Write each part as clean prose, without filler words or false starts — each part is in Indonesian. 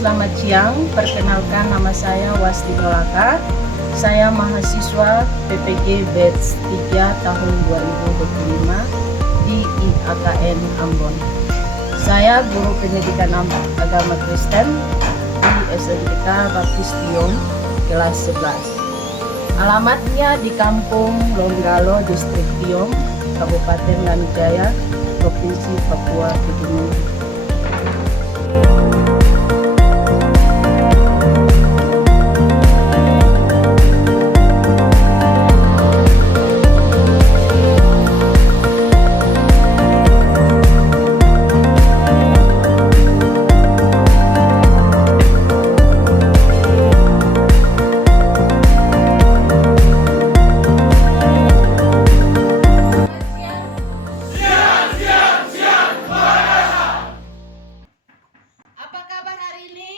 selamat siang. Perkenalkan, nama saya Wasti Nolaka. Saya mahasiswa PPG Batch 3 tahun 2025 di IAKN Ambon. Saya guru pendidikan agama Kristen di SMPK Baptistium kelas 11. Alamatnya di Kampung Longgalo, Distrik Tiong, Kabupaten Lanijaya, Provinsi Papua Pegunungan. Apa kabar hari ini?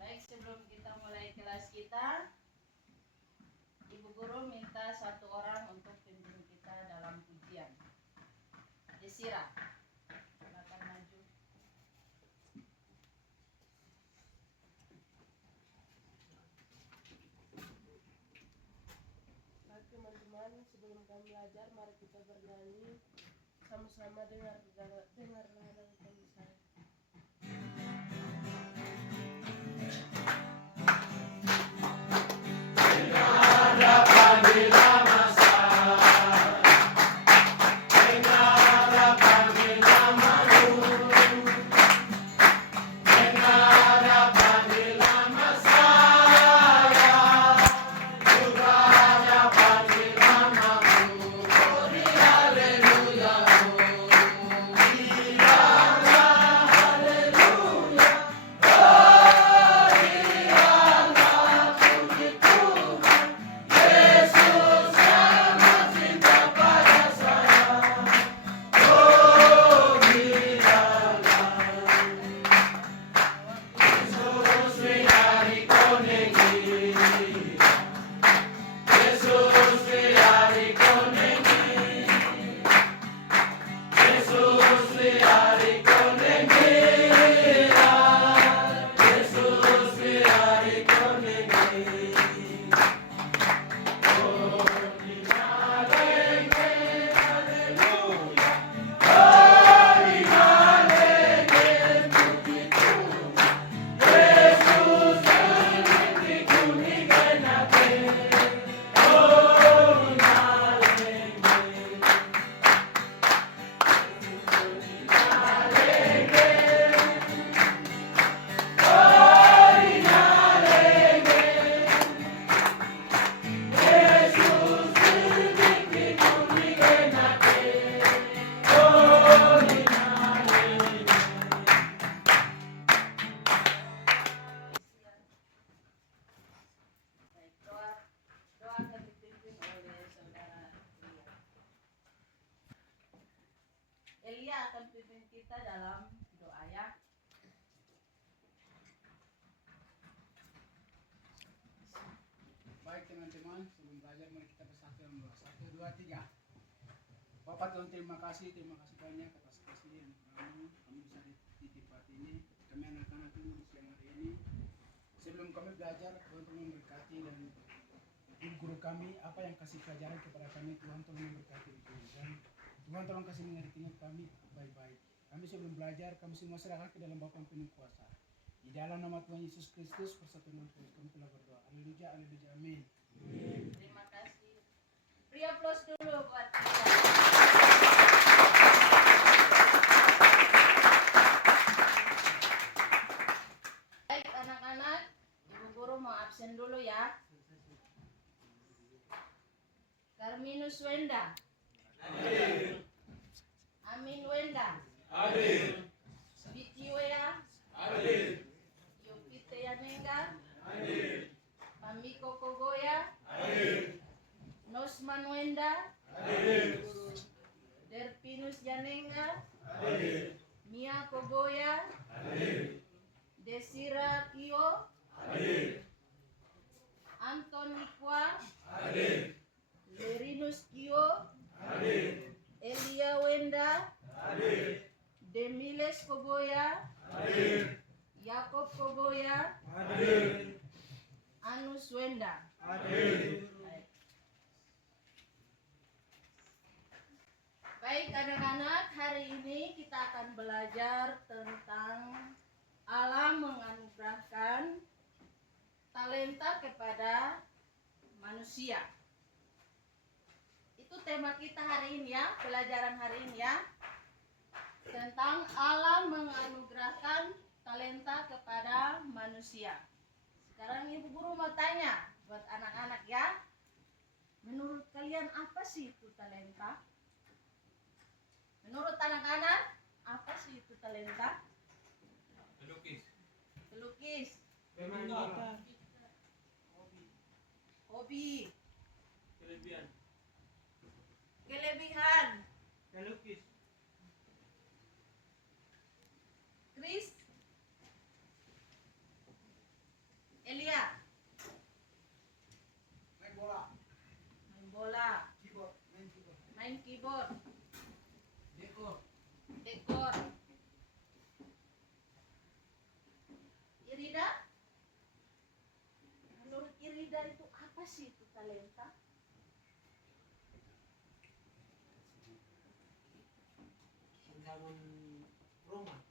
Baik, sebelum kita mulai kelas kita, Ibu Guru minta satu orang untuk pimpin kita dalam pujian. Desira, silakan maju. Baik teman-teman, sebelum kami belajar, mari kita bernyanyi sama-sama dengarlah dari kami saya. Baik, doa akan dipimpin oleh saudara Elia. Elia akan pimpin kita dalam doa ya. Baik teman-teman, sebelum belajar mari kita bersatu dalam doa. 1, 2, 3. Bapak Tuhan, terima kasih banyak atas kasih yang kami bisa di tempat ini. Kami anak-anak ini di siang hari ini. Sebelum kami belajar, Tuhan tolong memberkati dan guru kami apa yang kasih pelajaran kepada kami. Tuhan tolong memberkati dan Tuhan tolong kasih mengerti kami baik-baik. Kami sebelum belajar, kami semua serahkan ke dalam Bapa yang penuh kuasa. Di dalam nama Tuhan Yesus Kristus, persatuan Tuhan kami telah berdoa. Haleluya, haleluya, amin. Terima kasih. Beri aplaus dulu buat dia. Baik anak-anak, Ibu Guru mau absen dulu ya. Karminus Wenda. Hadir. Amin Wenda. Hadir. Vicky Wea. Hadir. Yopite Yanenga. Hadir. Pamiko Kogoya. Hadir. Nosman Wenda. Hadir. Derpinus Yanenga. Hadir. Mia Kogoya. Hadir. Desira Kio. Hadir. Anton Nikwa, Lerinus Kio, Elia Wenda, Demiles Koboya, Yakob Koboya, Anus Wenda. Baik anak-anak, hari ini kita akan belajar tentang Allah menganugerahkan talenta kepada manusia. Itu tema kita hari ini ya, pelajaran hari ini ya. Tentang Allah menganugerahkan talenta kepada manusia. Sekarang Ibu Guru mau tanya buat anak-anak ya. Menurut kalian apa sih itu talenta? Menurut anak-anak, apa sih itu talenta? Pelukis. Hobi. Kelebihan. Chris. Elia. Main bola. Main bola. Keyboard. Main keyboard. Dekor. Dekor. Irida? Menurut Irida itu apa sih itu talenta? Membangun rumah.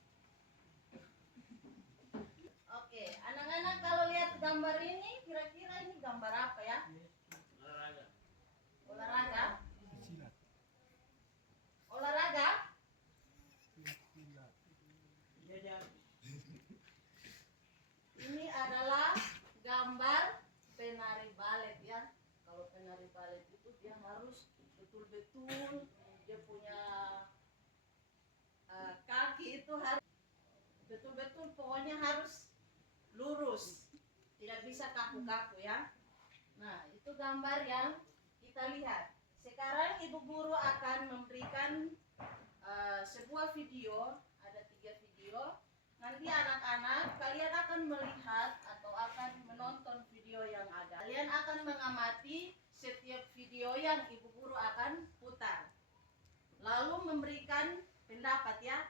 Oke, anak-anak kalau lihat gambar ini, kira-kira ini gambar apa ya? Olahraga. Olahraga? Ini adalah gambar penari balet ya. Kalau penari balet itu dia harus betul-betul dia punya kaki itu harus betul-betul pokoknya harus lurus. Tidak bisa kaku-kaku ya. Nah, itu gambar yang kita lihat. Sekarang Ibu Guru akan memberikan sebuah video, ada 3 video. Nanti anak-anak kalian akan melihat atau akan menonton video yang ada. Kalian akan mengamati setiap video yang Ibu Guru akan putar. Lalu memberikan pendapat ya.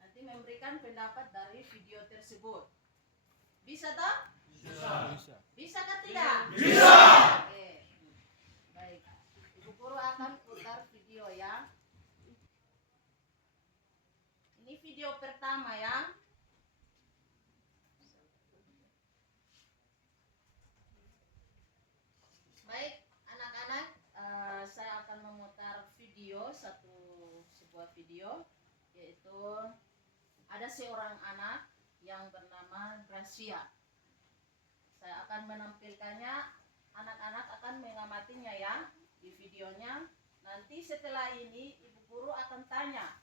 Nanti memberikan pendapat dari video tersebut. Bisa toh? Bisa. Bisa kah tidak? Bisa. Oke. Baik. Ibu Guru akan putar video ya. Ini video pertama ya. Baik, anak-anak, saya akan memutar video sebuah video, yaitu ada seorang anak yang bernama Gracia. Saya akan menampilkannya, anak-anak akan mengamatinya ya di videonya. Nanti setelah ini Ibu Guru akan tanya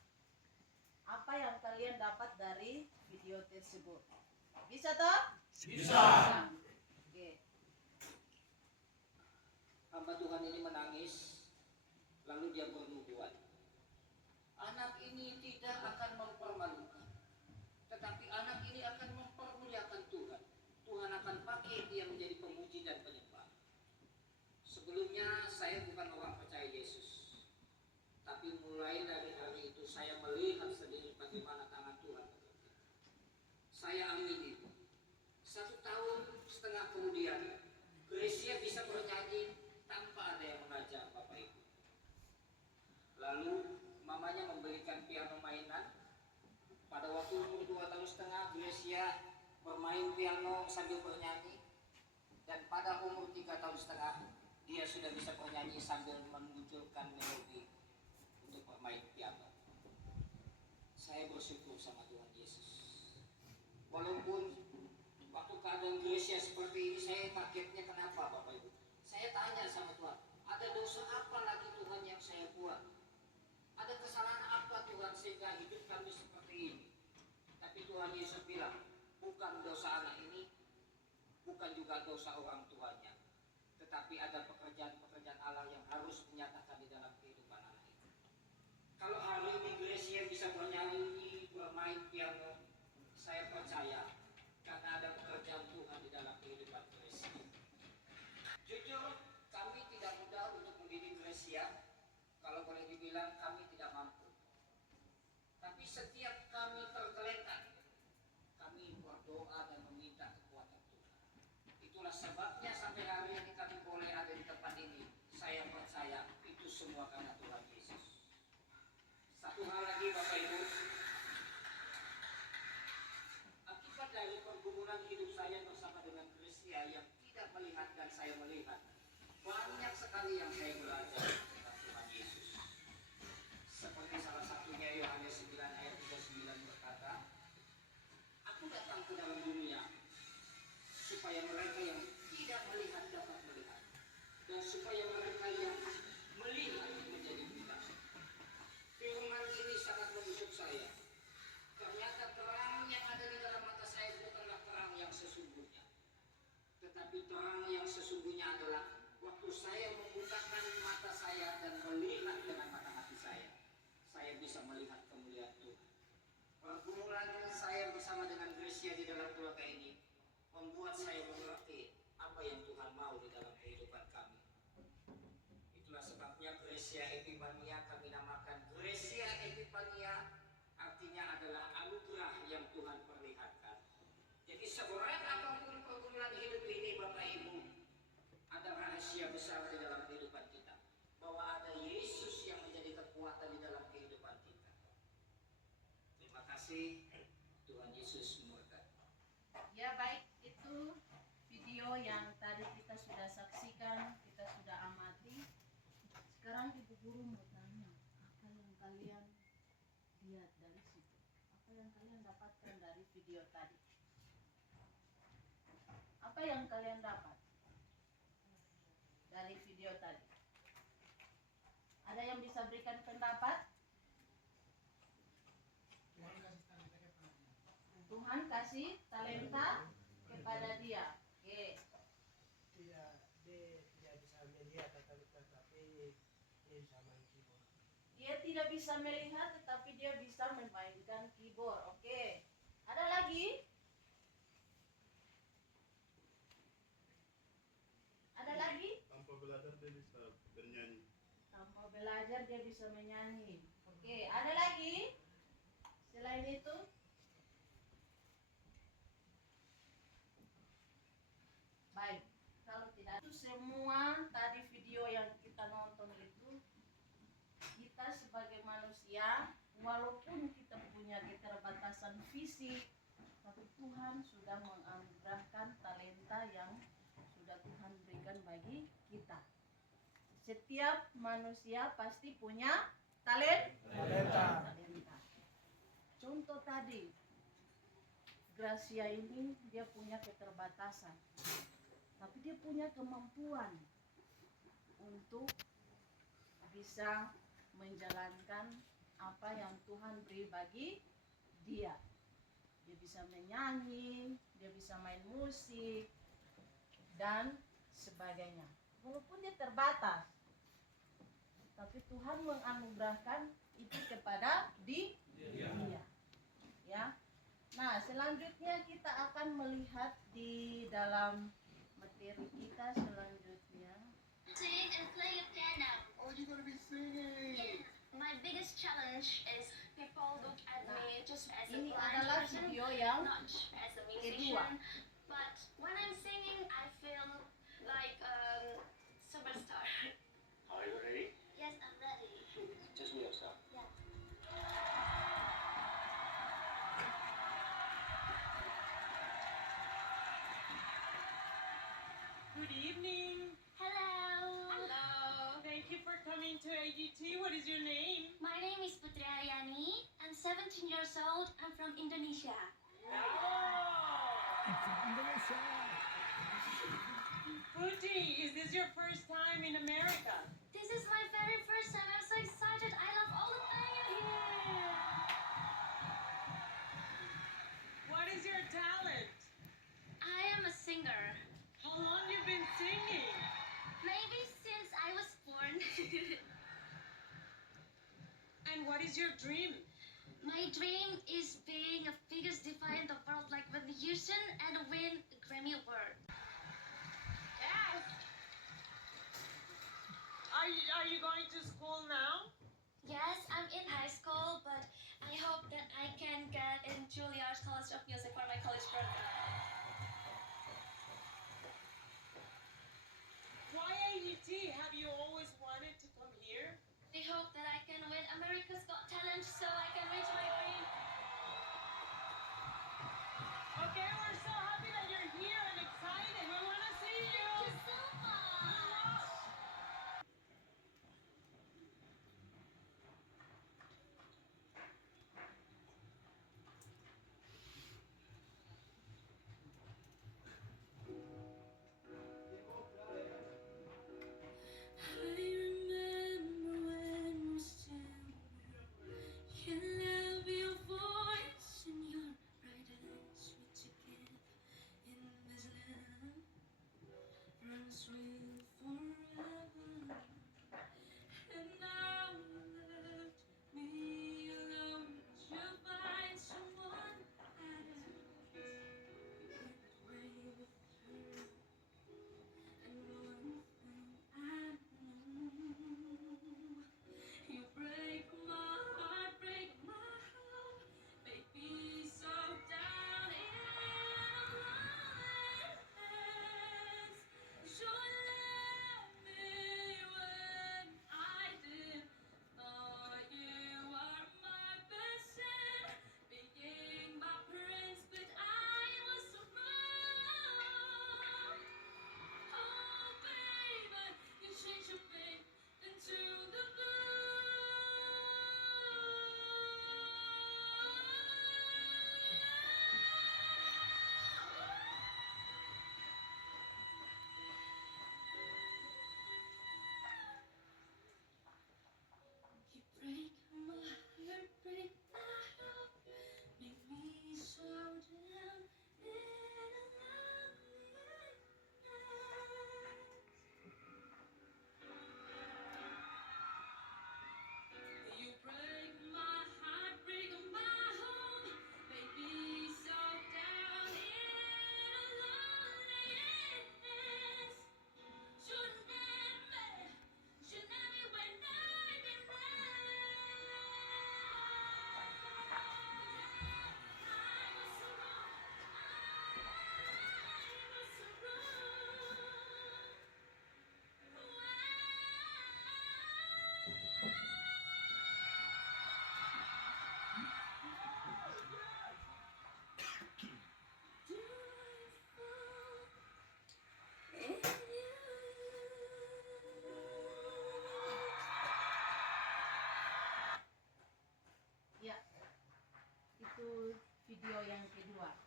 apa yang kalian dapat dari video tersebut. Bisa toh? Bisa. Oke. Hamba Tuhan ini menangis, lalu dia bernubuat. Anak ini tidak akan mempermalukan, tetapi anak ini akan mempermuliakan Tuhan. Tuhan akan pakai dia menjadi pemuji dan penyembah. Sebelumnya saya bukan orang percaya Yesus, tapi mulai dari hari itu saya melihat sendiri bagaimana tangan Tuhan bekerja. Saya amin itu. 1 tahun setengah kemudian, Gracia bisa bernyanyi tanpa ada yang mengajar Bapak Ibu. Lalu mamanya membelikan piano mainan. Pada waktu umur 2 tahun setengah, Gracia bermain piano sambil bernyanyi. Dan pada umur 3 tahun setengah, dia sudah bisa bernyanyi sambil memunculkan melodi untuk bermain piano. Saya bersyukur sama Tuhan Yesus. Walaupun waktu keadaan Gracia seperti ini, saya kagetnya kenapa Bapak Ibu. Saya tanya sama Tuhan, ada dosa apa lagi Tuhan yang saya buat? Ada kesalahan apa Tuhan sehingga hidup kami seperti ini? Tapi Tuhan Yesus bilang, bukan dosa anak ini, bukan juga dosa orang tuanya, tetapi ada pekerjaan-pekerjaan Allah yang harus dinyatakan di dalam kehidupan anak itu. Kalau hari ini Gracia bisa bernyanyi, bermain piano, saya percaya karena ada pekerjaan Tuhan di dalam kehidupan manusia, kalau boleh dibilang kami tidak mampu. Tapi setiap kami tergeletak, kami berdoa dan meminta kekuatan Tuhan. Itulah sebabnya sampai hari ini kami boleh ada di tempat ini. Saya percaya itu semua karena Tuhan Yesus. Satu hal lagi Bapak Ibu, akibat dari pergumulan hidup saya bersama dengan Kristia yang tidak melihat dan saya melihat, banyak sekali yang saya belajar tentang Tuhan Yesus. Seperti salah satunya Yohanes 9 ayat 39 berkata, aku datang ke dalam dunia supaya mereka yang tidak melihat dapat melihat, dan supaya mereka yang melihat menjadi buta. Firman ini sangat menusuk saya. Ternyata terang yang ada di dalam mata saya bukanlah terang yang sesungguhnya, tetapi terang yang sesungguhnya adalah waktu saya membukakan mata saya dan melihat dengan mata hati saya bisa melihat kemuliaan Tuhan. Pergumulan saya bersama dengan Gracia di dalam keluarga ini membuat saya mengerti apa yang Tuhan mau di dalam kehidupan kami. Itulah sebabnya Gracia Epifania kami namakan Gracia Epifania, artinya adalah anugerah yang Tuhan perlihatkan. Jadi seberat apapun pergumulan hidup ini Bapak Ibu, ada rahasia besar di dalam kehidupan kita, bahwa ada Yesus yang menjadi kekuatan di dalam kehidupan kita. Terima kasih, Tuhan Yesus memberkati. Ya baik, itu video yang tadi kita sudah saksikan, kita sudah amati. Sekarang Ibu Guru mau tanya, apa yang kalian lihat dari situ? Apa yang kalian dapatkan dari video tadi? Apa yang kalian dapat dari video tadi? Ada yang bisa berikan pendapat? Tuhan kasih talenta kepada dia. Oke. Dia tidak bisa melihat tetapi dia bisa main keyboard. Dia tidak bisa melihat tetapi dia bisa memainkan keyboard. Oke. Ada lagi? Ada lagi? Tanpa belajar dia bisa bernyanyi. Tanpa belajar dia bisa menyanyi. Oke, ada lagi? Selain itu? Baik. Kalau tidak itu semua tadi video yang kita nonton itu, kita sebagai manusia walaupun kita punya keterbatasan fisik, tapi Tuhan sudah menganugerahkan talenta yang sudah Tuhan berikan bagi kita. Setiap manusia pasti punya talenta. Contoh tadi, Gracia ini dia punya keterbatasan, tapi dia punya kemampuan untuk bisa menjalankan apa yang Tuhan beri bagi dia. Dia bisa menyanyi, dia bisa main musik, dan sebagainya. Walaupun dia terbatas, tapi Tuhan menganugerahkan itu kepada dia. Ya. Nah, selanjutnya kita akan melihat di dalam materi kita selanjutnya. Sing and play a piano. Oh, you're gonna be singing. Yes. My biggest challenge is people look at me just as a Ini blind adalah person, video yang not as a kedua. musician. But when I'm singing, I feel like superstar. Are you ready? Yes, I'm ready. Just be yourself. Yeah. Good evening. Hello. Hello. Thank you for coming to AGT. What is your name? My name is Putri Aryani. I'm 17 years old. I'm from Indonesia. Puti, is this your first time in America? This is my very first time. I'm so excited. I love all the things here. What is your talent? I am a singer. How long you been singing? Maybe since I was born. And what is your dream? My dream is being a biggest diva in the world like Whitney Houston and win a Grammy Award. Yes. Are you going to Juilliard College of Music for my college program. Why AUT? Have you always wanted to come here? I hope that I can win America's Got Talent so I can reach my dream. Okay, we're so happy that you're here and excited. We want to see you. Thank you so much. I remember when we still can love your voice and your bright eyes we together in this love runs with forever. And now you left me alone to find someone else with brave with her. And one thing I know, you break my heart, break my heart, make me so down in loneliness. You left me when I did. Thought you were my best friend, being my prince, but I was wrong. Oh, baby, you changed your faith into the You break my heart, break my heart, make me so down in loneliness. You break my heart, break my home, make me so down in loneliness. You left me when I did I was so wrong, I was so wrong. Do I fall in you? Ya, itu video yang kedua.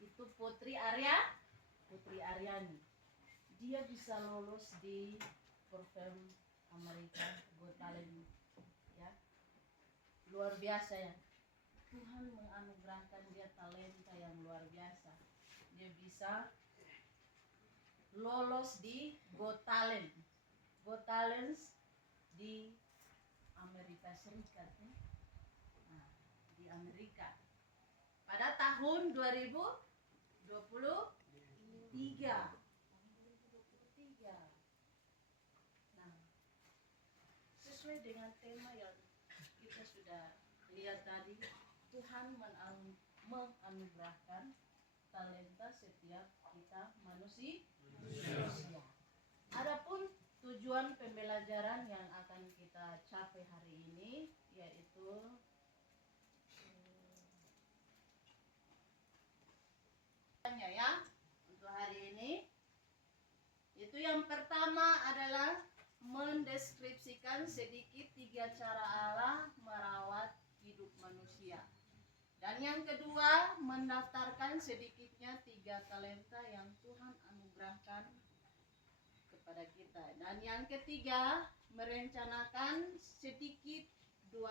Itu Putri Aryani. Dia bisa lolos di Perform Amerika Got Talent, ya. Luar biasa ya. Tuhan menganugerahkan dia talenta yang luar biasa. Dia bisa lolos di Got Talent. Got Talents di Amerika Serikat ya. Nah, di Amerika pada tahun 2023. Nah, sesuai dengan tema yang kita sudah lihat tadi, Tuhan menganugerahkan talenta setiap kita manusia. Adapun tujuan pembelajaran yang akan kita capai hari ini yaitu ya untuk hari ini itu yang pertama adalah mendeskripsikan sedikit 3 cara Allah merawat hidup manusia. Dan yang kedua, mendaftarkan sedikitnya 3 talenta yang Tuhan anugerahkan kepada kita. Dan yang ketiga, merencanakan sedikit 2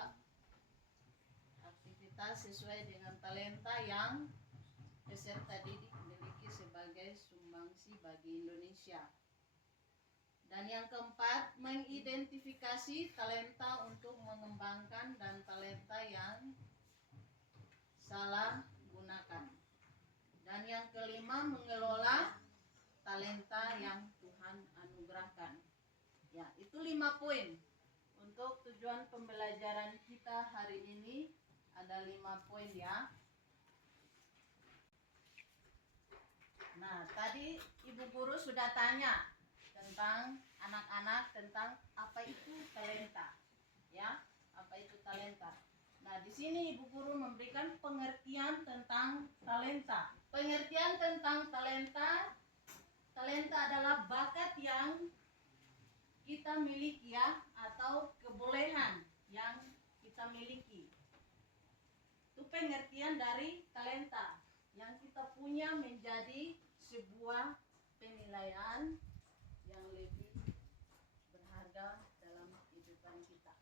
aktivitas sesuai dengan talenta yang peserta didik miliki sebagai sumbangsi bagi Indonesia. Dan yang keempat, mengidentifikasi talenta untuk mengembangkan dan talenta yang salah gunakan. Dan yang kelima, mengelola talenta yang Tuhan anugerahkan. Ya, itu 5 poin untuk tujuan pembelajaran kita hari ini Ada 5 poin ya. Nah, tadi Ibu Guru sudah tanya tentang anak-anak tentang apa itu talenta. Ya, apa itu talenta. Nah, di sini Ibu Guru memberikan pengertian tentang talenta. Pengertian tentang talenta, talenta adalah bakat yang kita miliki ya, atau kebolehan yang kita miliki. Itu pengertian dari talenta yang kita punya menjadi sebuah penilaian yang lebih berharga dalam kehidupan kita.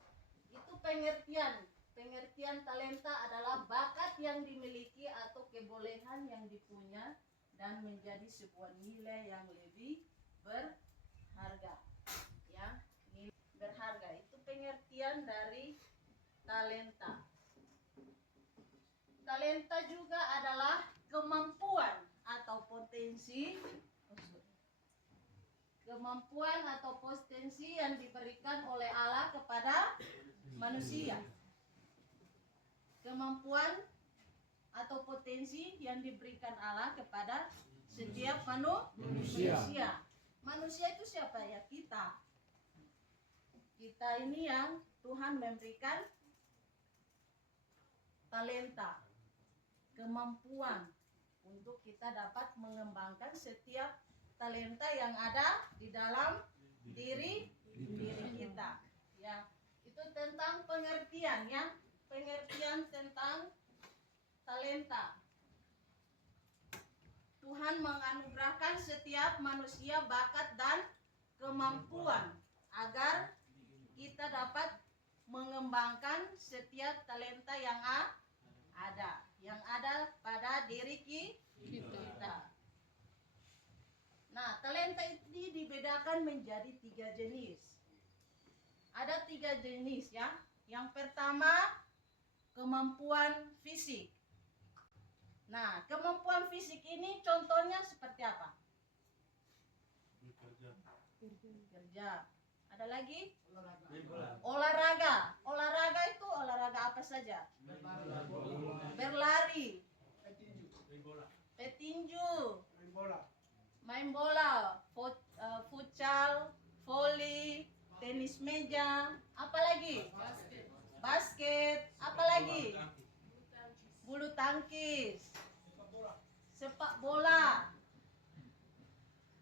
Itu pengertian talenta adalah bakat yang dimiliki atau kebolehan yang dipunya dan menjadi sebuah nilai yang lebih berharga. Ya, nilai berharga itu pengertian dari talenta. Talenta juga adalah kemampuan atau potensi yang diberikan oleh Allah kepada manusia. Kemampuan atau potensi yang diberikan Allah kepada setiap manusia. Manusia itu siapa ya? Kita ini yang Tuhan memberikan talenta, kemampuan untuk kita dapat mengembangkan setiap talenta yang ada di dalam diri kita. Ya, itu tentang pengertian ya, pengertian tentang talenta. Tuhan menganugerahkan setiap manusia bakat dan kemampuan agar kita dapat mengembangkan setiap talenta yang ada pada diri kita. Nah, talenta ini dibedakan menjadi 3 jenis. Ada 3 jenis ya. Yang pertama, kemampuan fisik. Nah, kemampuan fisik ini contohnya seperti apa? Kerja. Ada lagi? Olahraga. Olahraga itu olahraga apa saja? Berlari. Petinju. Main bola. Futsal, voli, tenis meja. Apa lagi? Basket. Apa lagi? Bulu tangkis. Sepak bola.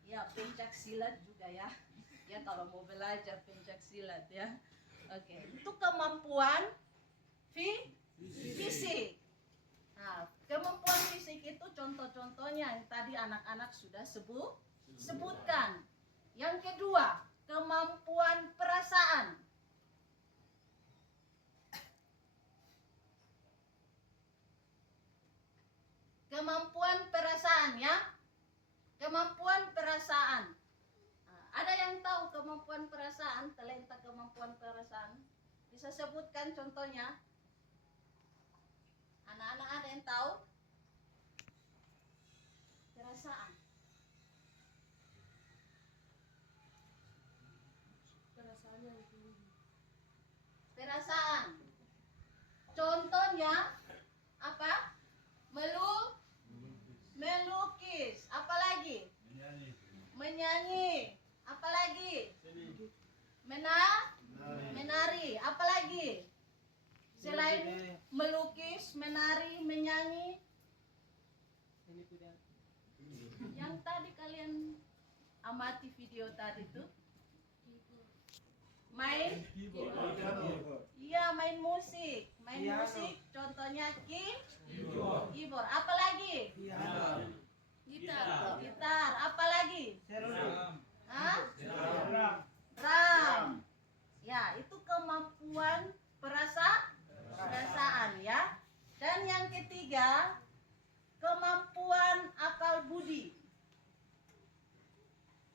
Ya, pencak silat juga ya. Ya, kalau mau belajar pencak silat ya. Oke, itu kemampuan fisik. Nah, kemampuan fisik itu contoh-contohnya yang tadi anak-anak sudah sebutkan. Yang kedua, kemampuan perasaan. Kemampuan perasaan ya. Kemampuan perasaan. Nah, ada yang tahu kemampuan perasaan, talenta kemampuan perasaan? Bisa sebutkan contohnya? Anak-anak ada yang tahu? Perasaan. Perasaan yang tinggi. Perasaan. Contohnya apa? Melukis. Apa lagi? Menyanyi. Apa lagi? Menari. Apa lagi? Selain melukis, menari, menyanyi. Yang tadi kalian amati video tadi tuh. Main? Iya, main musik. Musik contohnya keyboard. Apa lagi? Gitar. Apa lagi? Drum. Ya, itu kemampuan perasaan ya. Dan yang ketiga, kemampuan akal budi.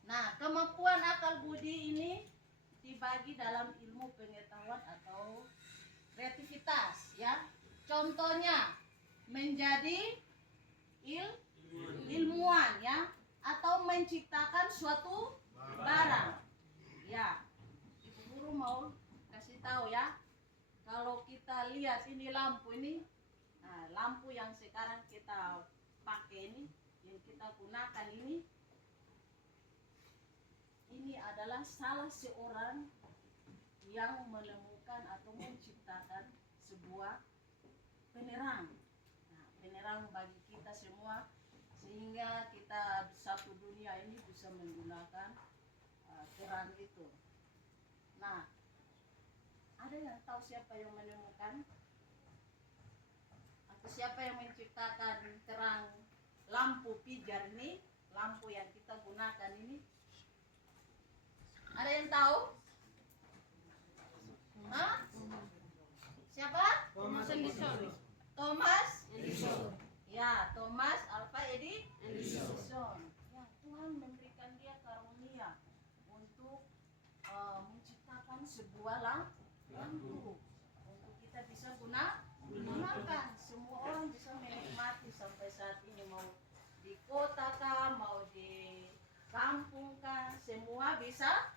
Nah, kemampuan akal budi ini dibagi dalam ilmu pengetahuan atau kreativitas ya. Contohnya menjadi ilmuwan ya, atau menciptakan suatu barang. Ya. Ibu guru mau kasih tahu ya. Kalau kita lihat ini lampu ini lampu yang sekarang kita pakai ini, yang kita gunakan ini adalah salah seorang yang menemukan atau menciptakan sebuah penerang. Nah, penerang bagi kita semua sehingga kita satu dunia ini bisa menggunakan terang itu. Nah, ada yang tahu siapa yang menemukan atau siapa yang menciptakan terang lampu pijar ini, lampu yang kita gunakan ini? Ada yang tahu? Hah? Siapa? Thomas Edison. Thomas Edison. Ya, Thomas Alva Edison. Ya, Tuhan memberikan dia karunia untuk menciptakan sebuah lampu untuk kita bisa gunakan. Semua orang bisa menikmati sampai saat ini, mau di kota kah, mau di kampung kah, semua bisa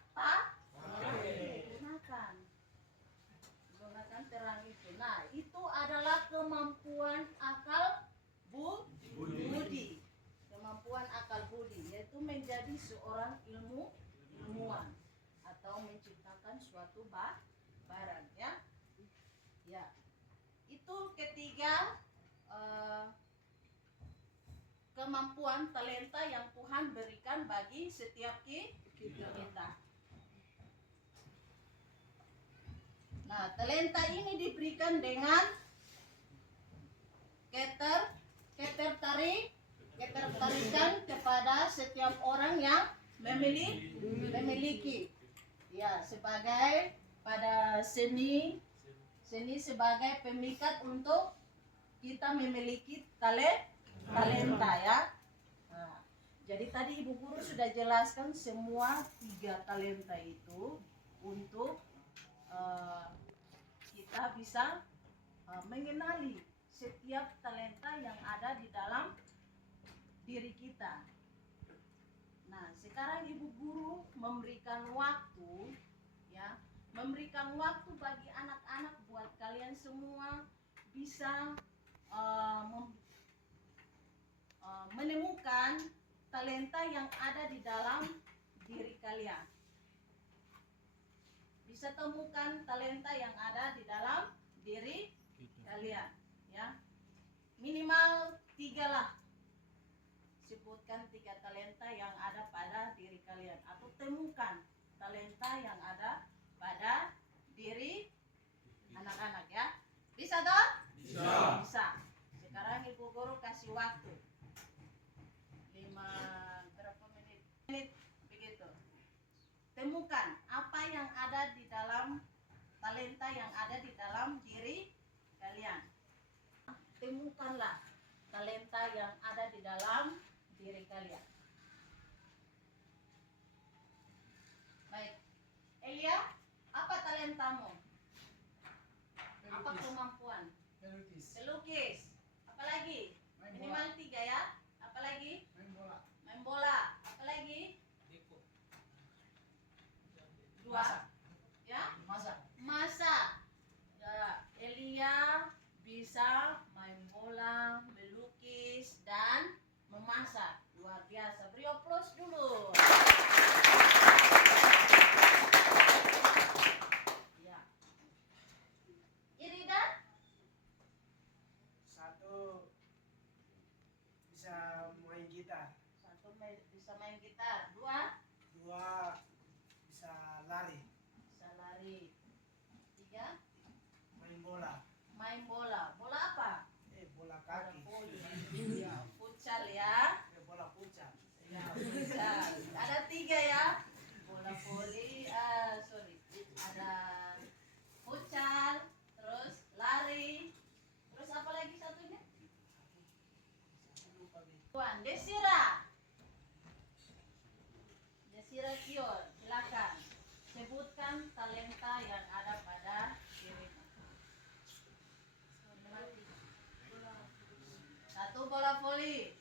gunakan terang itu. Nah, itu adalah kemampuan akal budi. Kemampuan akal budi yaitu menjadi seorang ilmuwan atau menciptakan suatu barang, ya. Ya. Itu ketiga kemampuan talenta yang Tuhan berikan bagi setiap kita. Nah, talenta ini diberikan dengan ketertarikan kepada setiap orang yang memiliki. Ya, sebagai pada seni sebagai pemikat untuk kita memiliki talenta, ya. Nah, jadi tadi Ibu Guru sudah jelaskan semua 3 talenta itu untuk kita bisa mengenali setiap talenta yang ada di dalam diri kita. Nah, sekarang Ibu Guru memberikan waktu, ya, memberikan waktu bagi anak-anak buat kalian semua bisa menemukan talenta yang ada di dalam diri kalian. Bisa temukan talenta yang ada di dalam diri kalian, ya. Minimal 3 lah. Sebutkan 3 talenta yang ada pada diri kalian, atau temukan talenta yang ada pada diri anak-anak, ya. Bisa toh? Bisa. Sekarang Ibu Guru kasih waktu 5 berapa menit begitu. Temukan apa yang ada di dalam talenta yang ada di dalam diri kalian. Temukanlah talenta yang ada di dalam diri kalian. Baik, Elia, apa talentamu? Apa kemampuan? Pelukis. Apa lagi? Minimal 3, ya. Apa lagi? Main bola. Apa lagi? 2. Ya? Masak. Ya, Elia bisa main bola, melukis, dan memasak. Luar biasa. Beri aplaus dulu. Ya. Iridan? 1 bisa main gitar. 1 bisa main gitar. 2 bisa lari. bisa lari. 3 Main bola. main bola. Bola apa? Bola kaki. Bola voli. Ya, futsal, ya. Bola pucat. Ya, futsal. Ada 3, ya. Bola voli, ada futsal, terus lari, terus apa lagi satunya? Tuan Desira Kion, silakan sebutkan talenta yang ada pada dirimu. 1 bola voli.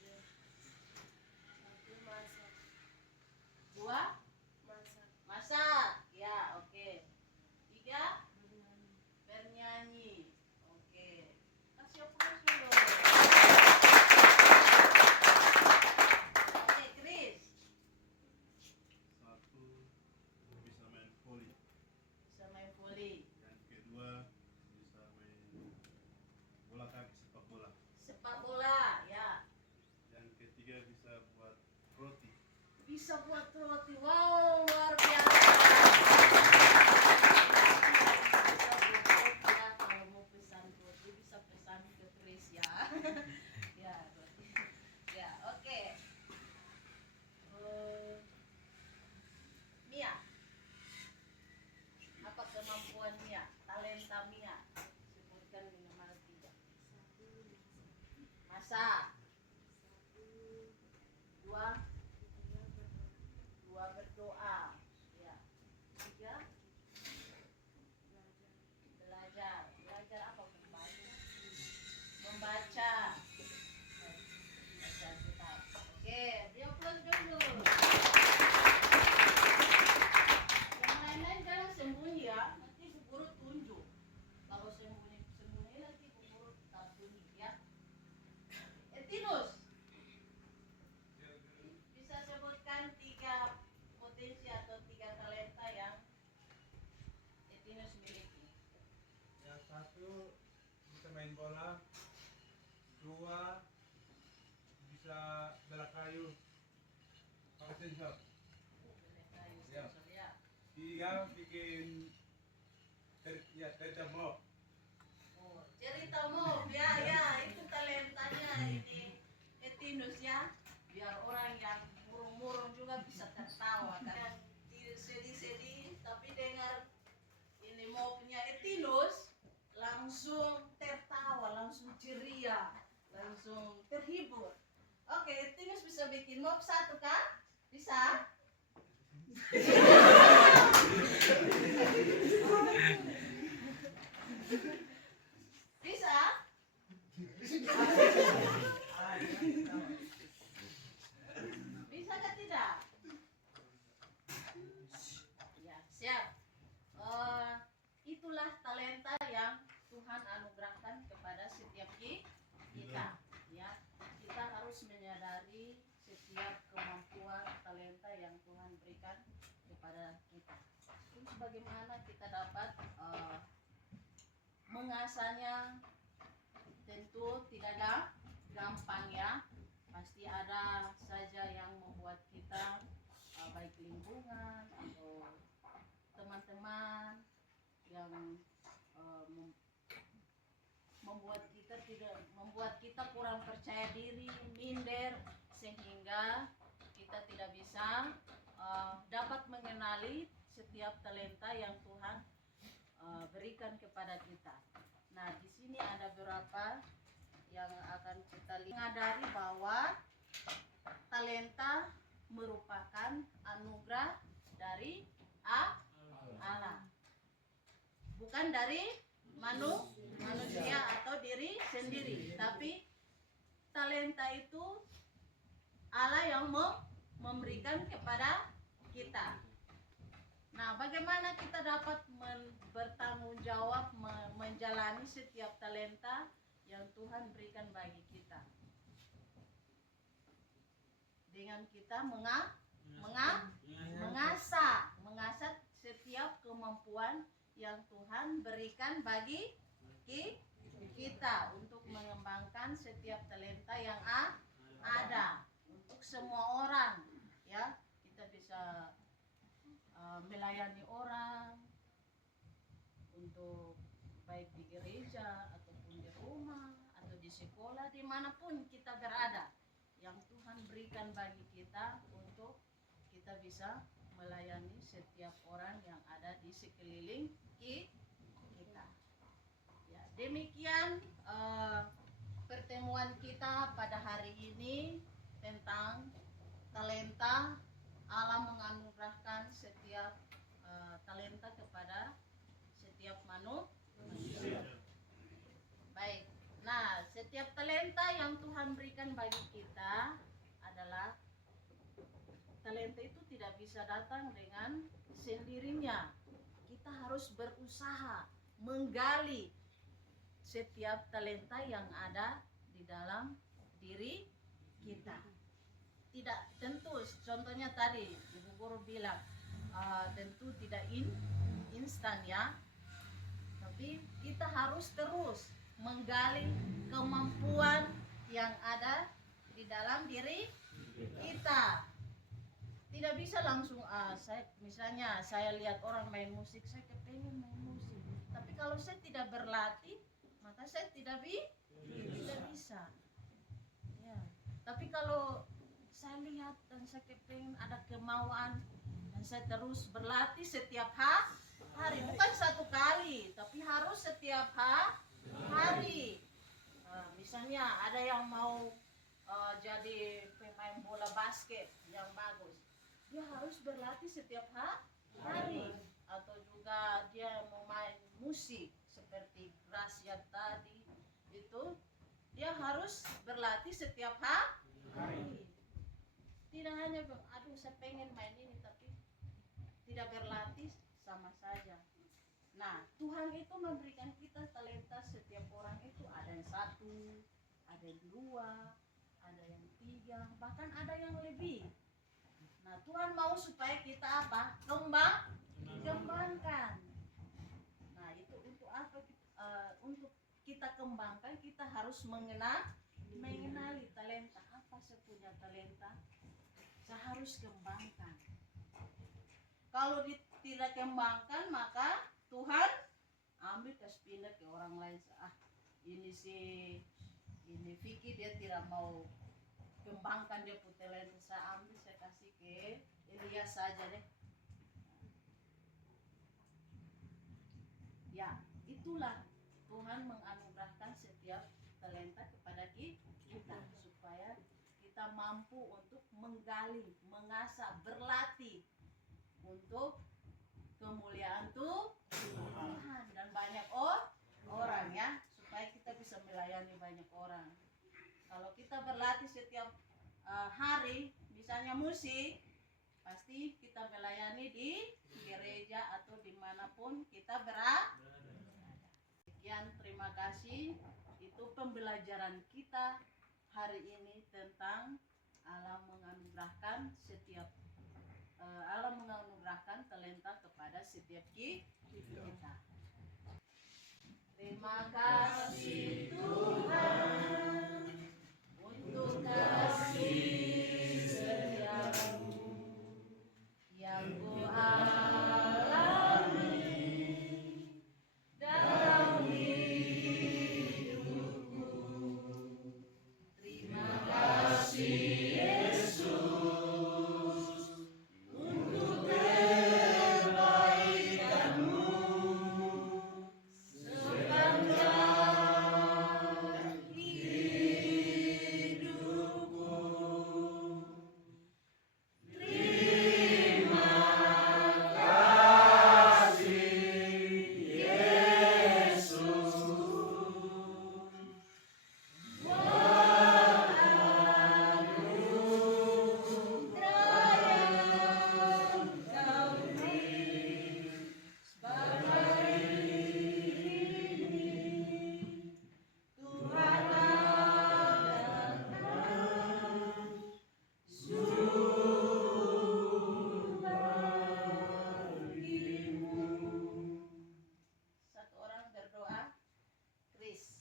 2 masak. Ya, oke. 3 bernyanyi. Oke. Kasih aplaus dulu. bisa buat roti. Wow, luar biasa. Bisa buat roti ya. Kalau mau pesan roti bisa pesan ke Chris ya. Ya, roti. Ya, oke. Mia. Apa kemampuan Mia? Talenta Mia. Sebutkan minimal 3. Masak. 2 berdoa. Ya. 3 belajar. Belajar apa? Membaca. Baca kitab. Oke, dia plus dulu. Yang lain-lain jangan sembunyi ya. Nanti Bu Guru tunjuk. Kalau sembunyi nanti Bu Guru tak tunjuk ya. Etinus. Bisa sebutkan 3 potensi atau 3 talenta yang Etinus miliki. Yang satu bisa main bola, 2 bisa bela kayu, pakai sensor, Ya. Ya. 3 bikin cerita mob. Oh, cerita mau ya itu talentanya ini Etinus ya. Biar orang yang murung-murung juga bisa tertawa kan. Tidak sedih-sedih tapi dengar ini mau punya Etinus langsung tertawa, langsung ceria, langsung terhibur. Oke, Etinus bisa bikin mob 1 kan? Bisa? Bisa? Bisa ke tidak? Ya, siap. Itulah talenta yang Tuhan anugerahkan kepada setiap kita. Ya, kita harus menyadari setiap kemampuan talenta yang Tuhan berikan kepada kita. Terus bagaimana kita dapat mengasahnya? Tentu tidak gampang ya. Pasti ada saja yang membuat kita baik lingkungan atau teman-teman yang membuat kita kurang percaya diri, minder, sehingga kita tidak bisa dapat mengenali setiap talenta yang Tuhan berikan kepada kita. Nah, di sini ada beberapa yang akan kita lihat. Menyadari bahwa talenta merupakan anugerah dari Allah, bukan dari manusia atau diri sendiri, tapi talenta itu Allah yang memberikan kepada kita. Nah, bagaimana kita dapat bertanggung jawab menjalani setiap talenta yang Tuhan berikan bagi kita? Dengan kita mengasah setiap kemampuan yang Tuhan berikan bagi kita untuk mengembangkan setiap talenta yang ada untuk semua orang ya. Kita bisa melayani orang, untuk baik di gereja ataupun di rumah atau di sekolah, dimanapun kita berada, yang Tuhan berikan bagi kita untuk kita bisa melayani setiap orang yang ada di sekeliling kita. Ya, demikian pertemuan kita pada hari ini tentang talenta. Allah menganugerahkan setiap talenta kepada setiap manusia. Baik. Nah, setiap talenta yang Tuhan berikan bagi kita adalah talenta itu tidak bisa datang dengan sendirinya. Kita harus berusaha menggali setiap talenta yang ada di dalam diri kita. Tidak tentu, contohnya tadi Ibu Guru bilang tentu tidak instan ya, tapi kita harus terus menggali kemampuan yang ada di dalam diri kita. Tidak bisa langsung misalnya saya lihat orang main musik, saya kepengen main musik. Tapi kalau saya tidak berlatih, maka saya tidak bisa. Ya. Tapi kalau saya lihat dan saya kepengen ada kemauan dan saya terus berlatih setiap hari, bukan satu kali, tapi harus setiap hari. Misalnya ada yang mau jadi pemain bola basket yang bagus, dia harus berlatih setiap hari. Atau juga dia mau main musik seperti Gracia tadi, itu dia harus berlatih setiap hari. Tidak hanya aduh saya pengen main ini tapi tidak berlatih, sama saja. Nah, Tuhan itu memberikan kita talenta. Setiap orang itu ada yang 1, ada yang 2, ada yang 3, bahkan ada yang lebih. Nah, Tuhan mau supaya kita apa? Kembangkan. Nah, itu untuk apa? Untuk kita kembangkan, kita harus mengenali talenta. Apa saya punya talenta? Saya harus kembangkan. Kalau tidak kembangkan, maka Tuhan ambil kasih pindah ke orang lain. Ini Vicky dia tidak mau kembangkan dia punya talenta, saya ambil, saya kasih ke Elias saja deh. Ya, itulah Tuhan menganugerahkan setiap talenta kepada kita supaya kita mampu untuk menggali, mengasah, berlatih untuk kemuliaan Tuhan dan banyak orang ya, supaya kita bisa melayani banyak orang. Kalau kita berlatih setiap hari, misalnya musik, pasti kita melayani di gereja atau dimanapun kita berada. Sekian, terima kasih. Itu pembelajaran kita hari ini tentang Allah menganugerahkan talenta kepada setiap kita. Terima kasih Tuhan untuk kasih setiamu yang ku alami dalam hidupku. Terima kasih Yesus untuk kebaikanmu sepanjang hidupku. Terima kasih Yesus. Satu orang berdoa, Chris.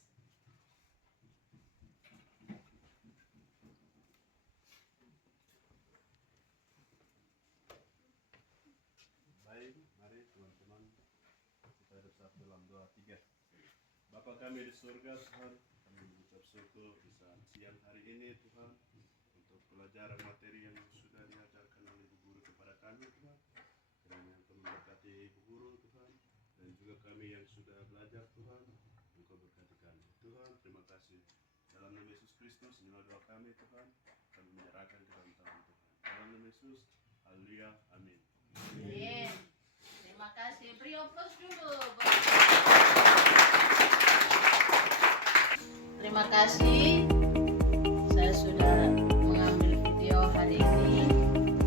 Baik, mari teman-teman kita bersatu dalam doa 3. Bapa kami di surga, Tuhan, kami mengucap syukur di saat siang hari ini, Tuhan, untuk pelajaran materi yang sudah diajarkan oleh Ibu Guru kepada kami, Tuhan. Kiranya Engkau memberkati Ibu Guru, Tuhan, dan juga kami yang sudah belajar, Tuhan. Engkau berkati kami, Tuhan. Terima kasih. Dalam nama Yesus Kristus, inilah doa kami, Tuhan. Kami menyerahkan ke dalam tangan Tuhan. Dalam nama Yesus, haleluya, amin. Amin. Terima kasih. Beri aplaus dulu. Terima kasih. Saya sudah mengambil video hari ini,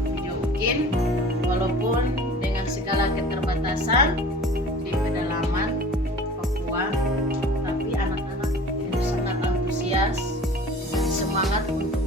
video UKIN, walaupun dengan segala keterbatasan di pedalaman Papua, tapi anak-anak itu sangat antusias, semangat untuk